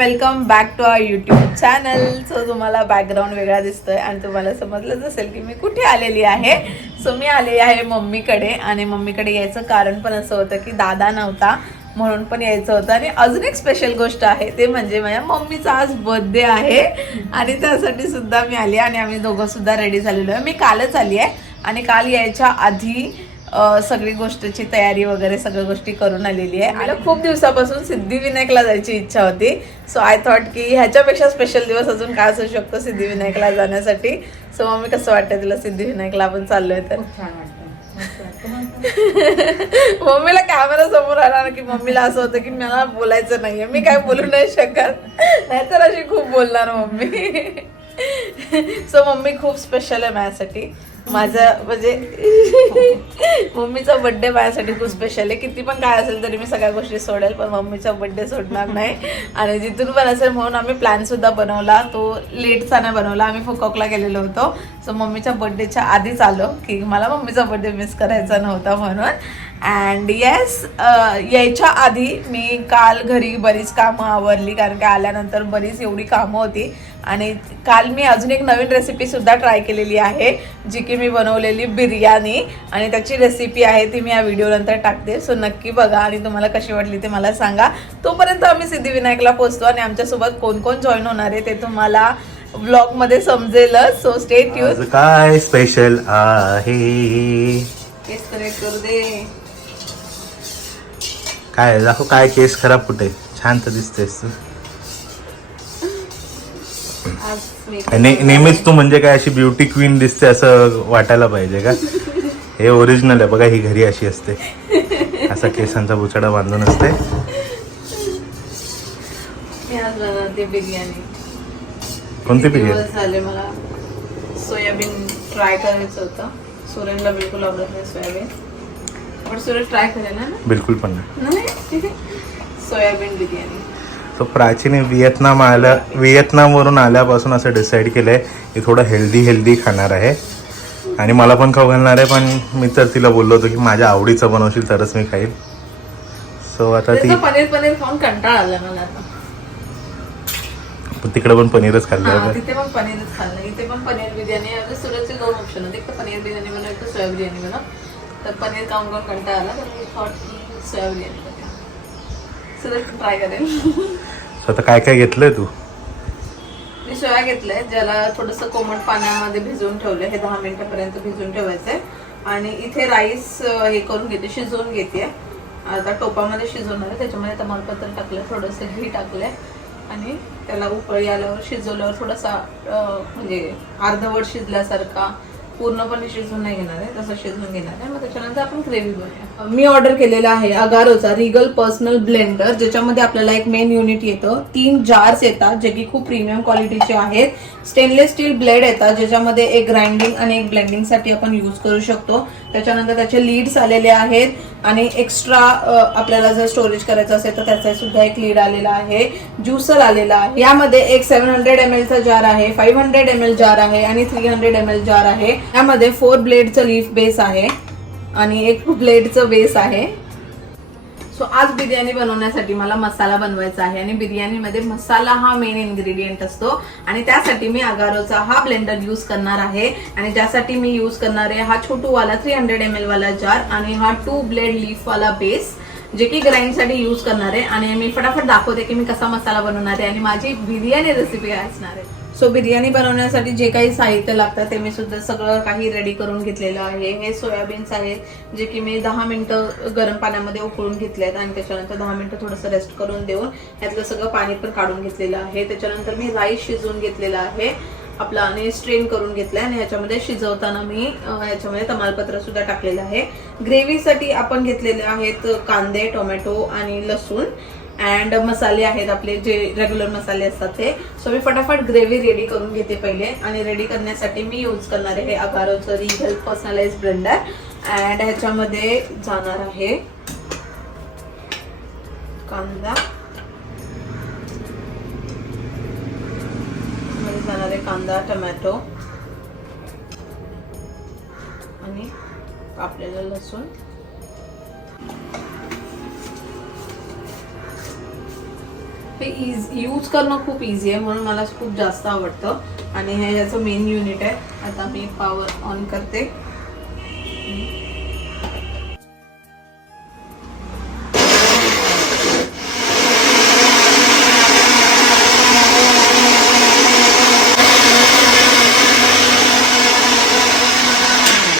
Welcome back to our YouTube channel. So तुम्हाला background वेगळा दिसतोय आणि तुम्हाला समजलंच असेल की मी कुठे आलेली आहे. सो मी आलेली आहे मम्मीकडे आणि मम्मीकडे यायचं कारण पण असं होतं की दादा नव्हता म्हणून पण यायचं होतं. आणि अजून एक स्पेशल गोष्ट आहे ते म्हणजे माझ्या मम्मीचा आज बर्थडे आहे आणि त्यासाठी सुद्धा मी आली आणि आम्ही दोघं सुद्धा रेडी झालेलो आहे. मी कालच आली आहे आणि काल यायच्या आधी सगळी गोष्टीची तयारी वगैरे सगळ्या गोष्टी करून आलेली आहे. मला खूप दिवसापासून सिद्धिविनायकला जायची इच्छा होती. सो आय थॉट की ह्याच्यापेक्षा स्पेशल दिवस अजून काय असू शकतो सिद्धिविनायकला जाण्यासाठी. सो मम्मी कसं वाटतं तुला सिद्धिविनायकला आपण चाललोय तर? मम्मीला कॅमेरा समोर आला ना की मम्मीला असं होतं की मला बोलायचं नाहीये, मी काय बोलू नाही शकत, नाहीतर अशी खूप बोलणार मम्मी. सो मम्मी खूप स्पेशल आहे माझ्यासाठी. माझं म्हणजे मम्मीचा बर्थडे माझ्यासाठी खूप स्पेशल आहे. किती पण काय असेल तरी मी सगळ्या गोष्टी सोडेल पण मम्मीचा बर्थडे सोडणार नाही. आणि जिथून पण असेल म्हणून आम्ही प्लॅन सुद्धा बनवला, तो लेटचा नाही बनवला, आम्ही फुकॉकला गेलेलो होतो. सो मम्मीच्या बर्थडेच्या आधीच आलो की मला मम्मीचा बर्थडे मिस करायचा नव्हता म्हणून. अँड येस, यायच्या आधी मी काल घरी बरीच कामं आवरली कारण की आल्यानंतर बरीच एवढी कामं होती. आणि काल मी अजून एक नवीन रेसिपी सुद्धा ट्राय केलेली आहे जी की मी बनवलेली बिर्याणी आणि त्याची रेसिपी आहे ती मी या व्हिडिओ नंतर टाकते. सो नक्की बघा आणि तुम्हाला कशी वाटली ते मला सांगा. तोपर्यंत आम्ही सिद्धिविनायकला पोहोचतो आणि आमच्यासोबत कोण कोण जॉईन होणार आहे ते तुम्हाला व्लॉग मध्ये समजेलच. So stay tune. काय स्पेशल आहे केस कनेक्ट करू दे. काय दाखव, काय केस खराब कुठे, छान तर दिसतेस तू. नेहमीच तू म्हणजे काय अशी ब्युटी क्वीन दिसते असं वाटायला पाहिजे का? हे ओरिजिनल आहे बघा, ही घरी अशी असते, असा केसांचा बुचडा बांधून असते. मी आज बनवते बिर्याणी. कोणती बिर्याणी? झाले मला सोयाबीन ट्राय करायचं होतं. सुरेशला बिलकुल आवडत नाही सोयाबीन, पण सुरेश ट्राय करेल ना? बिलकुल पण नाही. सोयाबीन बिर्याणी. तो प्राचीने व्हिएतनामवरून आल्यापासून असं डिसाईड केलंय की थोडं हेल्दी खाणार आहे आणि मला पण खाऊ घालणार आहे. पण मी तर तिला बोललो होतो की माझ्या आवडीचं बनवशील तरच मी खाईल. सो आता ती पनीर खाऊन कंटाळा आला मला आता. तिकडे पण पनीरच खाल्लं, तिथे पण पनीरच खाल्लं, इथे पण पनीर बिर्याणी. आता सुरतचे दोन ऑप्शन होते, एक तर पनीर बिर्याणी बनव, एक तर सोया बिर्याणी बनव. तर पनीर खाऊन कंटाळा आला तर मी थॉट की सोया बिर्याणी बनव. सुरत ट्राय करेल. आता काय काय घेतलंय तू? मी सोया घेतलंय, ज्याला थोडंसं कोमट पाण्यामध्ये भिजवून ठेवलंय. हे 10 मिनिटापर्यंत भिजवून ठेवायचंय. आणि इथे राईस हे करून घेते, शिजवून घेते. आता टोपामध्ये शिजवणार आहे, त्याच्यामध्ये तमालपत्र टाकलंय, थोडंसं घी टाकलंय आणि त्याला उकळी आल्यावर शिजवल्यावर थोडासा म्हणजे अर्धवट शिजल्यासारखा, पूर्णपणे शिजवून नाही घेणार आहे, तसं शिजवून घेणार आहे. मग त्याच्यानंतर आपण ग्रेव्ही बनवूया. मी ऑर्डर केलेला आहे अगारोचा रिगल पर्सनल ब्लेंडर, ज्याच्यामध्ये आपल्याला एक मेन युनिट येतं, 3 जार्स येतात जे की खूप प्रीमियम क्वालिटीचे आहेत. स्टेनलेस स्टील ब्लेड येतात ज्याच्यामध्ये एक ग्राइंडिंग आणि एक ब्लेंडिंग साठी आपण यूज करू शकतो. त्याच्यानंतर त्याचे लीड्स आलेले आहेत आणि एक्स्ट्रा आपल्याला जर स्टोरेज करायचं असेल तर त्याचा सुद्धा एक लीड आलेला आहे. ज्युसर आलेला आहे. यामध्ये एक 700 ml चा जार आहे, 500 ml जार आहे आणि 300 ml जार आहे. यामध्ये 4 ब्लेडचं लीफ बेस आहे आणि एक ब्लेडचं बेस आहे. सो आज बिर्याणी बनवण्यासाठी मला मसाला बनवायचा आहे आणि बिर्याणीमध्ये मसाला हा मेन इन्ग्रेडियंट असतो आणि त्यासाठी मी अगारोचा हा ब्लेंडर यूज करणार आहे. आणि ज्यासाठी मी यूज करणार आहे हा छोटूवाला 300 ml वाला जार आणि हा 2 ब्लेड लीफ वाला बेस जे की ग्राइंड साठी यूज करणार आहे. आणि मी फटाफट दाखवते की मी कसा मसाला बनवणार आहे आणि माझी बिर्याणी रेसिपी काय असणार आहे. सो बिर्याणी बनवण्यासाठी जे काही साहित्य लागतं ते मी सुद्धा सगळं काही रेडी करून घेतलेलं आहे. हे सोयाबीन्स आहेत जे की मी 10 मिनिटं गरम पाण्यामध्ये उकळून घेतले आहेत आणि त्याच्यानंतर 10 मिनिटं थोडंसं रेस्ट करून देऊन यातलं सगळं पाणी पण काढून घेतलेलं आहे. त्याच्यानंतर मी राईस शिजवून घेतलेला आहे आपला आणि स्ट्रेन करून घेतलाय आणि ह्याच्यामध्ये शिजवताना मी ह्याच्यामध्ये तमालपत्र सुद्धा टाकलेलं आहे. ग्रेव्हीसाठी आपण घेतलेले आहेत कांदे, टोमॅटो आणि लसूण अँड मसाले आहेत आपले जे रेग्युलर मसाले असतात ते. सो मी फटाफट ग्रेव्ही रेडी करून घेते पहिले आणि रेडी करण्यासाठी मी यूज करणार आहे अगारोचं रिगल पर्सनलाइज ब्लेंडर. अँड ह्याच्यामध्ये जाणार आहे कांदा, जाणार आहे कांदा, टोमॅटो आणि कापलेलं लसूण. हे यूज करणं खूप इझी आहे, म्हणून मला खूप जास्त आवडतं. आणि हे याचं मेन युनिट आहे. आता मी पॉवर ऑन करते.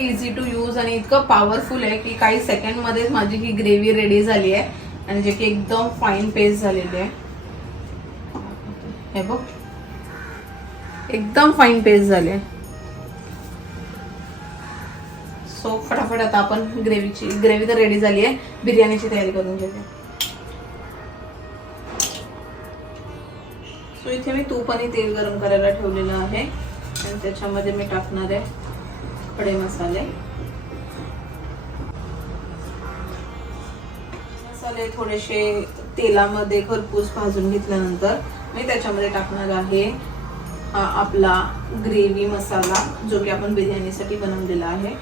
इझी टू यूज आणि इतकं पॉवरफुल आहे की काही सेकंड मध्येच माझी ही ग्रेव्ही रेडी झाली आहे आणि जे की एकदम फाईन पेस्ट झालेली आहे. हे बघ, एकदम फाईन पेस्ट झाली आहे. सो फटाफट आता आपण ग्रेव्ही तर रेडी झाली आहे, बिर्याणीची तयारी करून घेऊया. सो इथे मी तूप आणि तेल गरम करायला ठेवलेलं आहे आणि त्याच्यामध्ये मी टाकणार आहे खडे मसाले. मसाले थोडेसे तेलामध्ये खरपूस भाजून घेतल्यानंतर मी त्याच्यामध्ये टाकणार आहे हा आपला ग्रेव्ही मसाला, जो की आपण बिर्याणीसाठी बनवलेला आहे.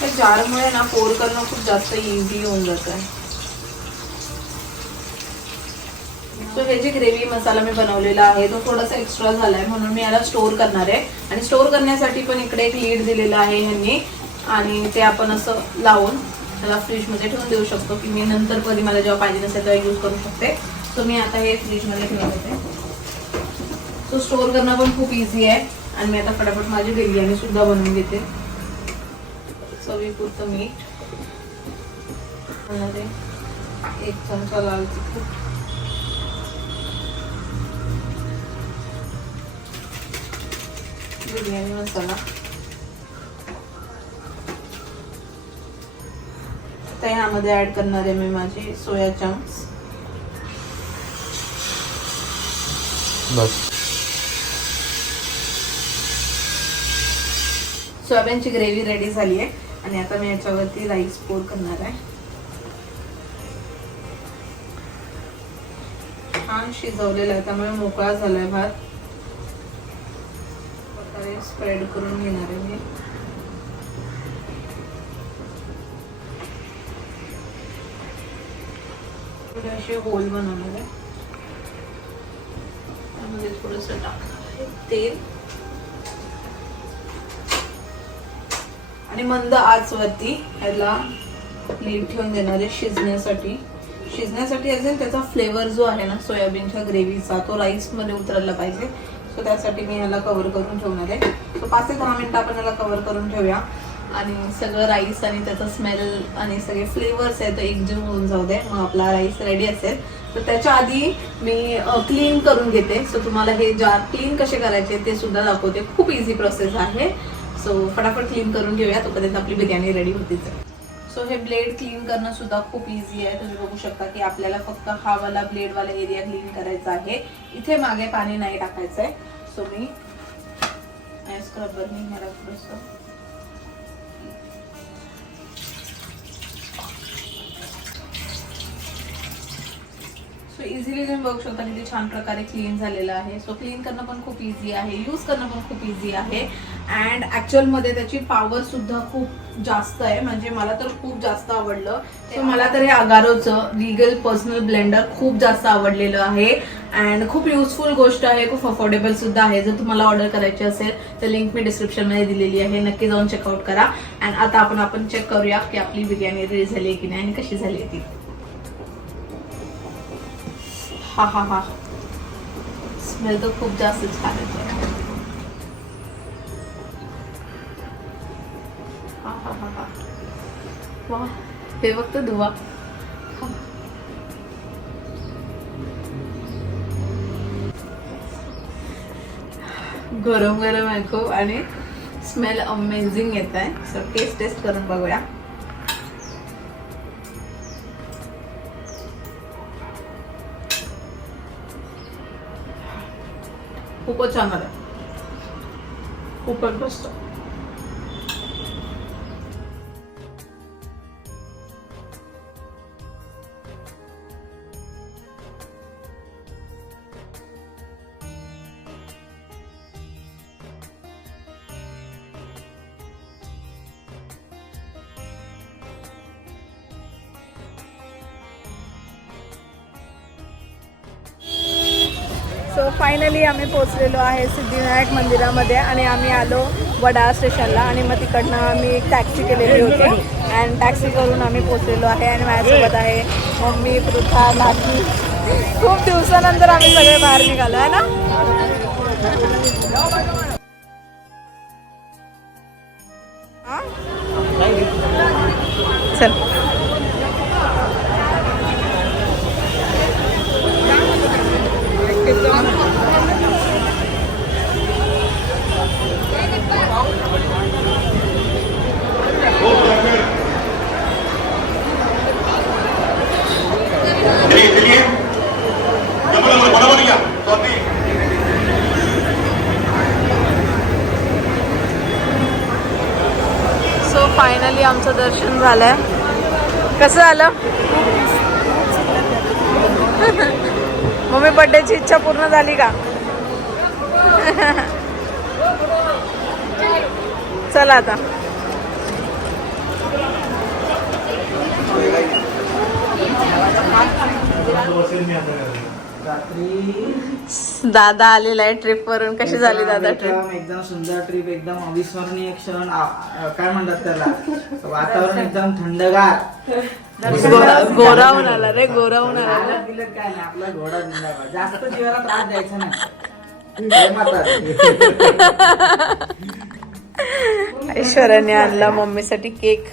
त्या जारमुळे ना पोर करणं खूप जास्त इझी होऊन जात आहे. सो हे जे ग्रेव्ही मसाला मी बनवलेला आहे तो थोडासा एक्स्ट्रा झालाय, म्हणून मी याला स्टोर करणार आहे. आणि स्टोर करण्यासाठी पण इकडे एक लीड दिलेला आहे ह्यांनी, आणि ते आपण असं लावून त्याला फ्रीजमध्ये ठेवून देऊ शकतो की मी नंतर कधी मला जेव्हा पाहिजे नसेल तेव्हा यूज करू शकते. सो मी आता हे फ्रीजमध्ये ठेवून देते. सो स्टोर करणं पण खूप इझी आहे. आणि मी आता फटाफट माझी बिर्याणी सुद्धा बनवून घेते. चवीपुरतं मीठ, एक चमचा लाल तिखट, बिर्याणी मसाला. आता ह्यामध्ये ऍड करणार आहे मी माझे सोया चंक्स. बस. सोयाबीनची ग्रेव्ही रेडी झाली आहे आणि आता मी याच्यावरती राईस पोर करणार आहे. छान शिजवलेला आहे त्यामुळे मोकळा झालाय भात. स्प्रेड करून घेणार आहे मी. असे होल बनवणार आहे. त्यामध्ये थोडस टाकणार आहे तेल आणि मंद आचवरती याला लीड ठेवून देणार आहे शिजण्यासाठी असेल. त्याचा फ्लेवर जो आहे ना सोयाबीनच्या ग्रेव्हीचा तो राईस मध्ये उतरायला पाहिजे. सो त्यासाठी मी याला कव्हर करून ठेवणार आहे. सो 5 ते 10 मिनिटं आपण याला कव्हर करून ठेवूया आणि सगळं राईस आणि त्याचा स्मेल आणि सगळे फ्लेवर्स आहेत एकजीव होऊन जाऊ दे. मग आपला राईस रेडी असेल. तर त्याच्या आधी मी क्लीन करून घेते. सो तुम्हाला हे जार क्लीन कसे करायचे ते सुद्धा दाखवते. खूप इझी प्रोसेस आहे. सो फटाफट क्लीन करून घेऊया, तोपर्यंत आपली बिर्याणी रेडी होतीच. सो हे ब्लेड क्लीन करणं सुद्धा खूप इझी आहे. तुम्ही बघू शकता की आपल्याला फक्त हा वाला ब्लेड वाला एरिया क्लीन करायचा आहे. इथे मागे पाणी नाही टाकायचं आहे. सो मी स्क्रबरनी ह्याला थोडंसं सो इझिली तुम्ही बघू शकता की ते छान प्रकारे क्लीन झालेलं आहे. सो क्लीन करणं पण खूप इझी आहे, यूज करणं पण खूप इझी आहे. अँड ॲक्च्युअलमध्ये त्याची पॉवर सुद्धा खूप जास्त आहे. म्हणजे मला तर खूप जास्त आवडलं. सो मला तर हे अगारोचं रिगल पर्सनल ब्लेंडर खूप जास्त आवडलेलं आहे. अँड खूप युजफुल गोष्ट आहे, खूप अफोर्डेबल सुद्धा आहे. जर तुम्हाला ऑर्डर करायची असेल तर लिंक मी डिस्क्रिप्शनमध्ये दिलेली आहे, नक्की जाऊन चेकआउट करा. अँड आता आपण चेक करूया की आपली बिर्याणी रेडी झाली आहे की नाही आणि कशी झाली आहे ती. हा हा हा, स्मेल तर खूप जास्त छान येतो. हा हा हा हा, वा, हे फक्त धुवा. गरम गरम आहे खूप आणि स्मेल अमेझिंग येत आहे. सो टेस्ट करून बघूया. खूपच छान आहे, खूपच मस्त. सो फायनली आम्ही पोचलेलो आहे सिद्धिविनायक मंदिरामध्ये आणि आम्ही आलो वडाळा स्टेशनला आणि मग तिकडनं आम्ही एक टॅक्सी केलेली होती आणि टॅक्सी करून आम्ही पोचलेलो आहे आणि माझ्यासोबत आहे मम्मी पृथा काकी. खूप दिवसानंतर आम्ही सगळे बाहेर निघालो आहे ना. चल सो फायनली आमचं दर्शन झालंय. कसं झालं मम्मी? बर्थडेची इच्छा पूर्ण झाली का? चला आता दादा आलेला आहे ट्रिप वरून. कशी झाली दादा ट्रिप? एकदम सुंदर ट्रिप, एकदम अविस्मरणीय क्षण. काय म्हणतात त्याला, वातावरण एकदम थंडगार. गोरावून आला रे, गोरावून आला. काय नाही, आपला घोडा जिंदाबाद. जास्त जीवाला त्रास द्यायचा नाही. ऐश्वर्याने आणला मम्मीसाठी केक,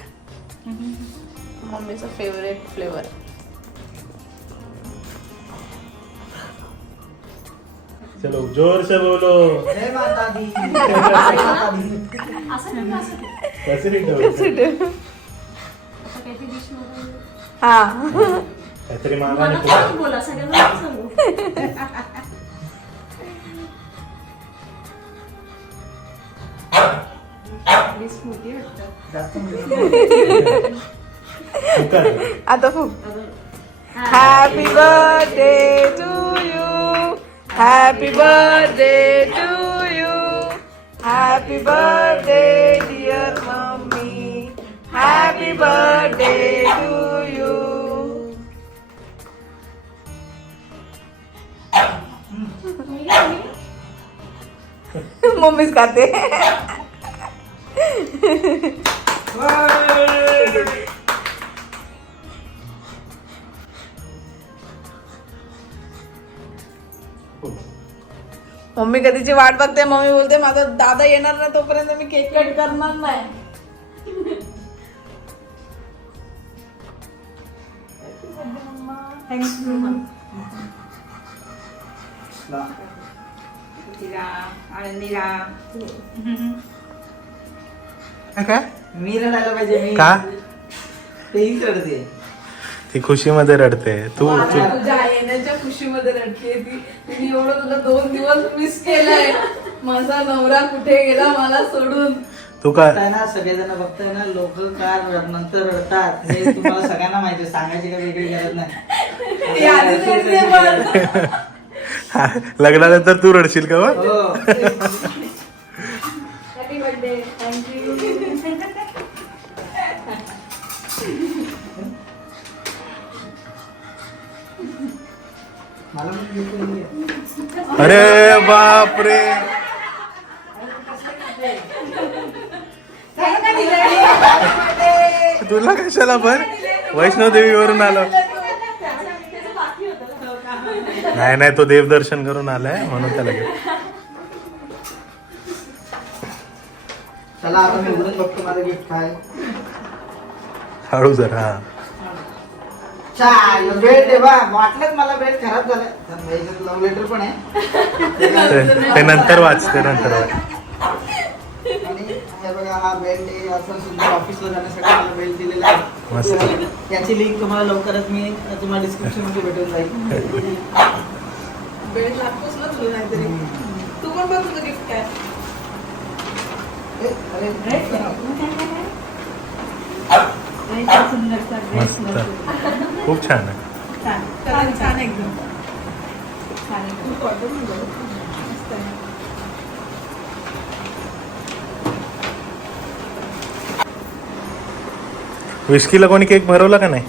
मम्मीचा फेवरेट फ्लेवर. चलो जोर से बोलो. जय माता दी. कैसे नहीं ठेवलं? हा काहीतरी मागा नाही बोला सगळ्यांना सांगू. आता खूप. Happy birthday to you, happy birthday to you, happy birthday dear mummy, happy birthday to you. मम्मीच खाते. मम्मी कधीची वाट बघते. मम्मी बोलते माझा दादा येणार नाही तोपर्यंत मी केक कट करणार नाही. काय मी रडायला पाहिजे. मी का? तेही रडते. ती खुशीमध्ये रडते. तू तुझ्या येण्याच्या खुशीमध्ये रडते ती. तिने एवढं तुला 2 दिवस मिस केलंय. माझा नवरा कुठे गेला मला सोडून. तू काय काय ना, सगळेजण बघताय ना, लोक का नंतर रडतात हे तुम्हाला सगळ्यांना माहिती. सांगायची काही वेगळी गरज नाही. ती आधीच रडते पण. लग्नानंतर तू रडशील का? हो. Happy birthday. थँक्यू. मला पण gift दिली. अरे बापरे. तुला कशाला पण? वैष्णोदेवी वरून आलो. नाही नाही, तो देवदर्शन करून आलाय म्हणून त्याला गिफ्ट. चला आता मी उघडून बघतो माझं गिफ्ट काय. हळू जर. हा चाल बेल्ट आहे बा. वाटलंच मला बेल्ट खराब झालं. लव्ह लेटर पण आहे. ते नंतर वाच, ते नंतर वाच. आणि हे बघा, हा बेल्ट आहे. असं सुंदर ऑफिसला जाण्यासाठी मला बेल्ट दिलेला आहे. मस्त. याची लिंक तुम्हाला लवकरच मी तुम्हाला डिस्क्रिप्शन मध्ये भेटून जाईल. बेल्ट लागतोच ना तुला नाहीतरी. तू पण बघ तुझं गिफ्ट काय. मस्त, खूप छान आहे. छान एकदम छान. खूप वाटत मस्त आहे. विस्कीला कोणी केक भरवला का नाही?